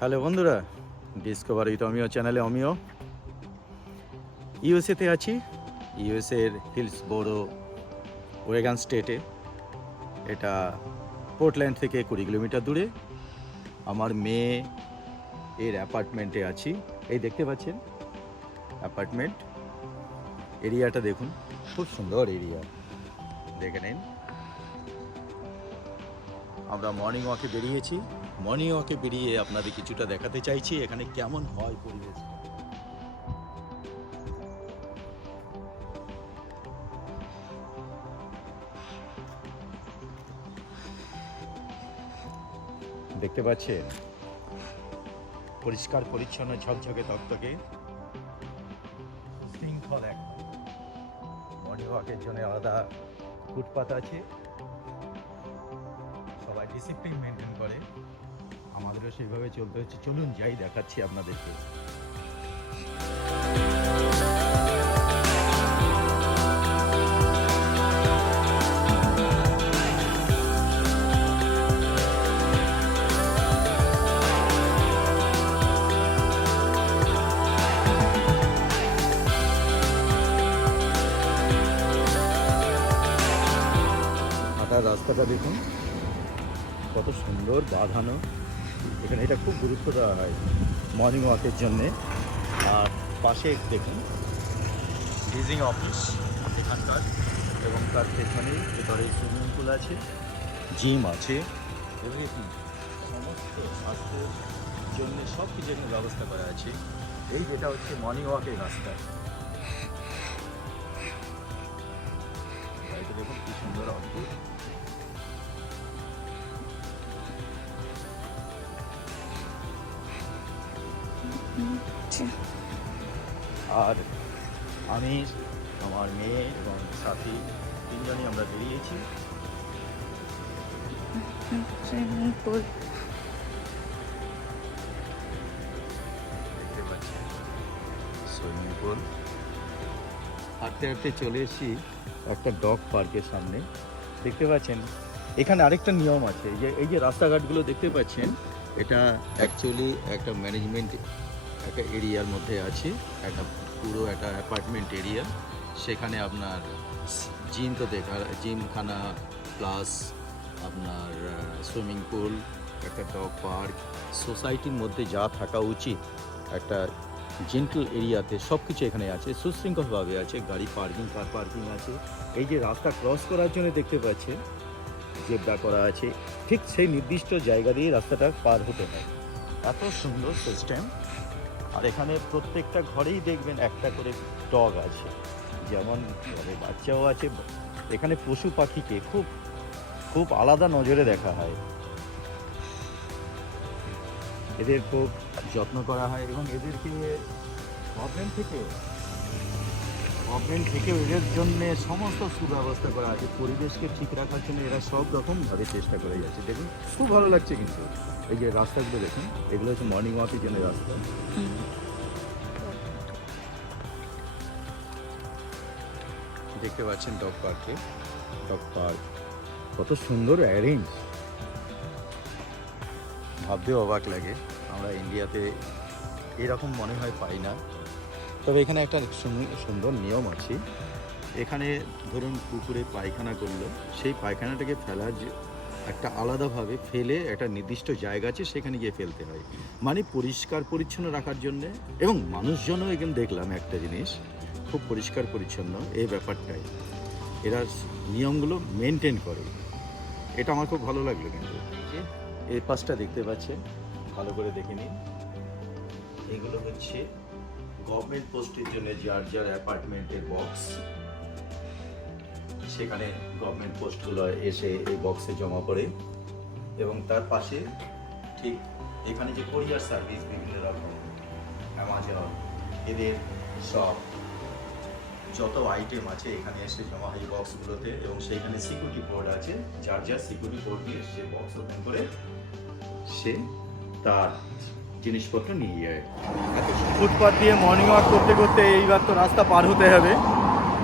Hello বন্ধুরা, discover with অমিও চ্যানেলে অমিও ইউএসএতে আছি। ইউএসএর হিলসবোরো ওরেগন স্টেটে। এটা পোর্টল্যান্ড থেকে 20 কিলোমিটার দূরে। আমার মেয়ে এর অ্যাপার্টমেন্টে আছি। এই দেখতে পাচ্ছেন অ্যাপার্টমেন্ট এরিয়াটা দেখুন, খুব সুন্দর এরিয়া, দেখে নিন। আমরা মর্নিং ওয়াকে বেরিয়েছি। মর্নিং ওয়াকে বেরিয়ে আপনাদের কিছুটা দেখাতে চাইছি এখানে কেমন হয় পরিবেশ। দেখতে পাচ্ছেন পরিষ্কার পরিচ্ছন্ন, ঝকঝকে তকতকে, শৃঙ্খল এক। মর্নিং ওয়াকের জন্য আলাদা ফুটপাথ আছে, সবাই ডিসিপ্লিন মেনটেন করে, আমাদেরও সেইভাবে চলতে হচ্ছে। চলুন যাই, দেখাচ্ছি আপনাদেরকে। হাঁটার রাস্তাটা দেখুন কত সুন্দর বাঁধানো। এখানে এটা খুব গুরুত্ব দেওয়া হয় মর্নিং ওয়াকের জন্যে। আর পাশে দেখুন লিজিং অফিস এখানকার, এবং তার পেছনে এবারে সুইমিং পুল আছে, জিম আছে, এবং সমস্ত স্বাস্থ্যের জন্য সব কিছু এখানে ব্যবস্থা করা আছে। এই যেটা হচ্ছে মর্নিং ওয়াকের রাস্তা, এটা দেখুন কি সুন্দর অদ্ভুত। আর আমি, আমার মেয়ে এবং সাথী তিনজনই আমরা বেরিয়েছি। দেখতে পাচ্ছেন সুইমিং পুল। হাঁটতে হাঁটতে চলে এসেছি একটা ডগ পার্কের সামনে। দেখতে পাচ্ছেন এখানে আরেকটা নিয়ম আছে, এই যে রাস্তাঘাটগুলো দেখতে পাচ্ছেন, এটা অ্যাকচুয়ালি একটা ম্যানেজমেন্ট একটা এরিয়ার মধ্যে আছে, একটা পুরো একটা অ্যাপার্টমেন্ট এরিয়া। সেখানে আপনার জিম তো জিমখানা প্লাস আপনার সুইমিং পুল, একটা ডগ পার্ক, সোসাইটির মধ্যে যা থাকা উচিত একটা জেন্টল এরিয়াতে সব কিছু এখানে আছে, সুশৃঙ্খলভাবে আছে। গাড়ি পার্কিং, কার পার্কিং আছে। এই যে রাস্তা ক্রস করার জন্য দেখতে পাচ্ছেন জেব্রা করা আছে, ঠিক সেই নির্দিষ্ট জায়গা দিয়ে রাস্তাটা পার হতে হয়। এত সুন্দর সিস্টেম। আর এখানে প্রত্যেকটা ঘরেই দেখবেন একটা করে ডগ আছে, যেমন বাচ্চাও আছে। এখানে পশু পাখিকে খুব খুব আলাদা নজরে দেখা হয়, এদের খুব যত্ন করা হয়, এবং এদেরকে গভর্নমেন্ট থেকেও এদের জন্য সমস্ত সুব্যবস্থা করা আছে। পরিবেশকে ঠিক রাখার জন্য এরা সব রকমভাবে চেষ্টা করে যাচ্ছে। দেখুন খুব ভালো লাগছে। কিন্তু এই যে রাস্তাগুলো দেখুন, এগুলো হচ্ছে মর্নিং ওয়াকের জন্য রাস্তা। দেখতে পাচ্ছেন ডগ পার্ক কত সুন্দর অ্যারেঞ্জ, ভাবতেও অবাক লাগে। আমরা ইন্ডিয়াতে এরকম মনে হয় পাই না। তবে এখানে একটা সুন্দর নিয়ম আছে। এখানে ধরুন পুকুরে পায়খানা করলো, সেই পায়খানাটাকে ফেলার একটা আলাদাভাবে ফেলে একটা নির্দিষ্ট জায়গা আছে, সেখানে গিয়ে ফেলতে হয়। মানে পরিষ্কার পরিচ্ছন্ন রাখার জন্যে। এবং মানুষজনও এখানে দেখলাম একটা জিনিস, খুব পরিষ্কার পরিচ্ছন্ন এই ব্যাপারটাই এরা নিয়মগুলো মেনটেন করে। এটা আমার খুব ভালো লাগলো। কিন্তু এই পাশটা দেখতে পাচ্ছেন, ভালো করে দেখে নিন। এগুলো হচ্ছে গভর্নমেন্ট পোস্টের জন্য যার যার অ্যাপার্টমেন্টের বক্স, সেখানে গভর্নমেন্ট পোস্টগুলো এসে এই বক্সে জমা করে। এবং তার পাশে ঠিক এখানে যে কোরিয়ার সার্ভিস বিভিন্ন রকম, অ্যামাজন, এদের সব যত আইটেম আছে এখানে এসে জমা হয় বক্সগুলোতে। এবং সেইখানে সিকিউরিটি বোর্ড আছে, যার যার সিকিউরিটি বোর্ড দিয়ে সে বক্স ওপেন করে সে তার জিনিসপত্র নিয়ে যায়। ফুটপাথ দিয়ে মর্নিং ওয়াক করতে করতে এইবার তো রাস্তা পার হতে হবে।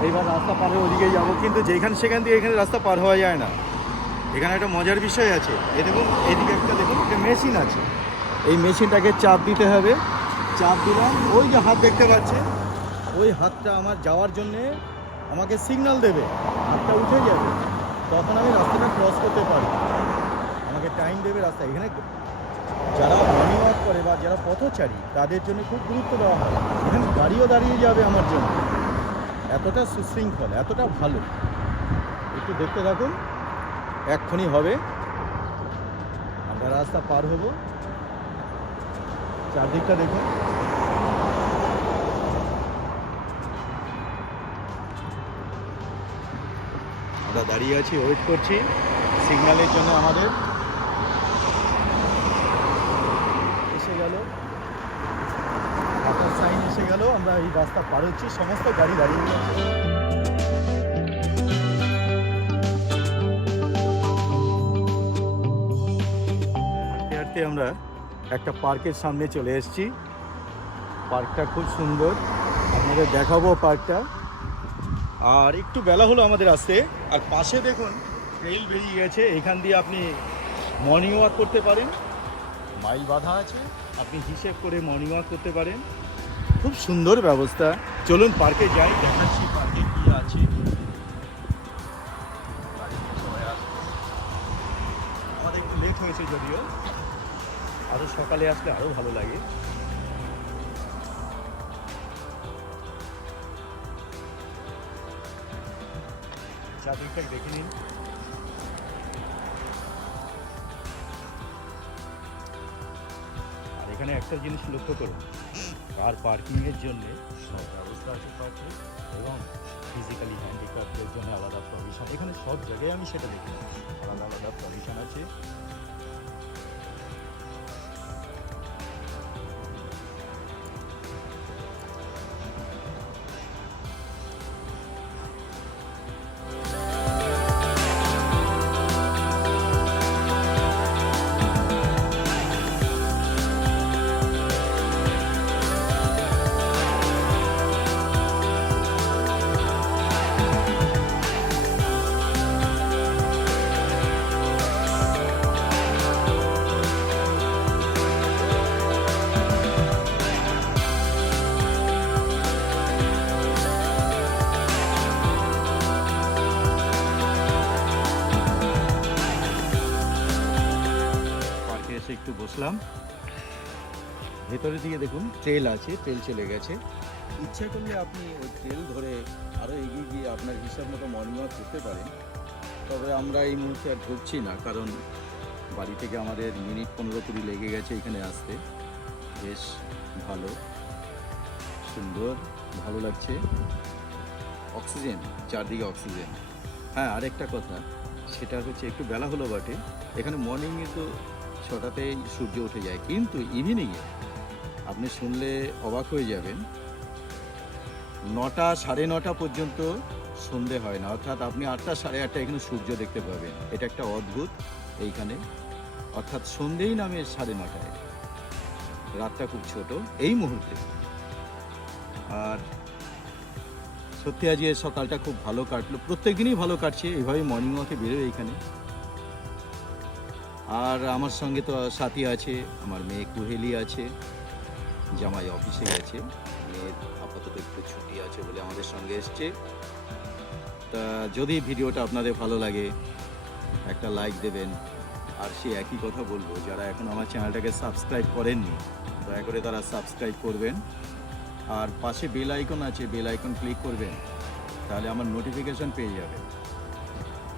এইবার রাস্তা পার হয়ে ওদিকেই যাবো, কিন্তু যেখানে সেখান দিয়ে এখানে রাস্তা পার হওয়া যায় না। এখানে একটা মজার বিষয় আছে, এই দেখুন এদিকে একটা দেখুন একটা মেশিন আছে, এই মেশিনটাকে চাপ দিতে হবে, চাপ দিলাম, ওই যে হাত দেখতে পাচ্ছেন, ওই হাতটা আমার যাওয়ার জন্যে আমাকে সিগন্যাল দেবে, হাতটা উঠে যাবে, তখন আমি রাস্তাটা ক্রস করতে পারি, আমাকে টাইম দেবে রাস্তা। এখানে যারা মর্নিং ওয়াক করে বা যারা পথচারী তাদের জন্য খুব গুরুত্ব দেওয়া হয়, এখানে গাড়িও দাঁড়িয়ে যাবে আমার জন্য, এতটা সুশৃঙ্খল, এতটা ভালো। একটু দেখতে থাকুন, এক্ষুনি হবে, আমরা রাস্তা পার হব। চারদিকটা দেখুন, আমরা দাঁড়িয়ে আছি, ওয়েট করছি সিগন্যালের জন্য। আমাদের এসে গেল, হাতের সাইন এসে গেল, আমরা এই রাস্তা পার হচ্ছি, সমস্ত গাড়ি দাঁড়িয়ে গেছে। হাঁটতে হাঁটতে আমরা একটা পার্কের সামনে চলে এসেছি। পার্কটা খুব সুন্দর, আপনাদের দেখাবো পার্কটা। আর একটু বেলা হলো আমাদের আসতে। আর পাশে দেখুন ট্রেইল বেরিয়ে গেছে, এখান দিয়ে আপনি মর্নিং ওয়াক করতে পারেন, মাইল বাঁধা আছে, আপনি হিসেব করে মর্নিং ওয়াক করতে পারেন, খুব সুন্দর ব্যবস্থা। চলুন পার্কে যাই, দেখাচ্ছি পার্কে কী আছে। আমাদের একটু লেট হয়েছে যদিও, আরও সকালে আসলে আরও ভালো লাগে। চারদিকটা দেখে নিন। আর এখানে একটা জিনিস লক্ষ্য করুন, কার পার্কিংয়ের জন্য সব ব্যবস্থা আছে পার্কে, এবং ফিজিক্যালি হ্যান্ডিক্যাপ্টের জন্য আলাদা প্রভিশন। এখানে সব জায়গায় আমি সেটা দেখি, আলাদা আলাদা প্রভিশন আছে। একটু বসলাম, ভেতরের দিকে দেখুন ট্রেল আছে, ট্রেল চলে গেছে। ইচ্ছা করলে আপনি ওই ট্রেল ধরে আরও এগিয়ে গিয়ে আপনার হিসাব মতো মর্নিং ওয়াক করতে পারেন। তবে আমরা এই মুহূর্তে আর ঢুকছি না, কারণ বাড়ি থেকে আমাদের মিনিট 15-20 লেগে গেছে এখানে আসতে। বেশ ভালো, সুন্দর, ভালো লাগছে, অক্সিজেন, চারদিকে অক্সিজেন। হ্যাঁ, আরেকটা কথা, সেটা হচ্ছে একটু বেলা হলো বটে, এখানে মর্নিংয়ে তো 6টাতেই সূর্য উঠে যায়, কিন্তু ইভিনিংয়ে আপনি শুনলে অবাক হয়ে যাবেন, 9টা, 9:30 পর্যন্ত সন্ধে হয় না, অর্থাৎ আপনি 8টা, 8:30 এখানে সূর্য দেখতে পাবেন। এটা একটা অদ্ভুত এইখানে, অর্থাৎ সন্ধেই নামে 9:30, রাতটা খুব ছোট এই মুহূর্তে। আর সত্যি আজকে সকালটা খুব ভালো কাটলো, প্রত্যেক দিনই ভালো কাটছে, এইভাবে মর্নিং ওয়াকে বেরোয় এইখানে। আর আমার সঙ্গে তো সাথী আছে, আমার মেয়ে কুহেলি আছে, জামাই অফিসে গেছে, মেয়ের আপাতত একটু ছুটি আছে বলে আমাদের সঙ্গে এসছে। তা যদি ভিডিওটা আপনাদের ভালো লাগে একটা লাইক দেবেন। আর সে একই কথা বলবো, যারা এখন আমার চ্যানেলটাকে সাবস্ক্রাইব করেননি দয়া করে তারা সাবস্ক্রাইব করবেন। আর পাশে বেল আইকন আছে, বেল আইকন ক্লিক করবেন, তাহলে আমার নোটিফিকেশান পেয়ে যাবেন।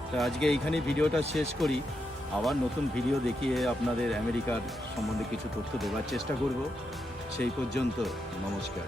তা আজকে এইখানেই ভিডিওটা শেষ করি, আবার নতুন ভিডিও দেখিয়ে আপনাদের আমেরিকার সম্বন্ধে কিছু তথ্য দেওয়ার চেষ্টা করব। সেই পর্যন্ত নমস্কার।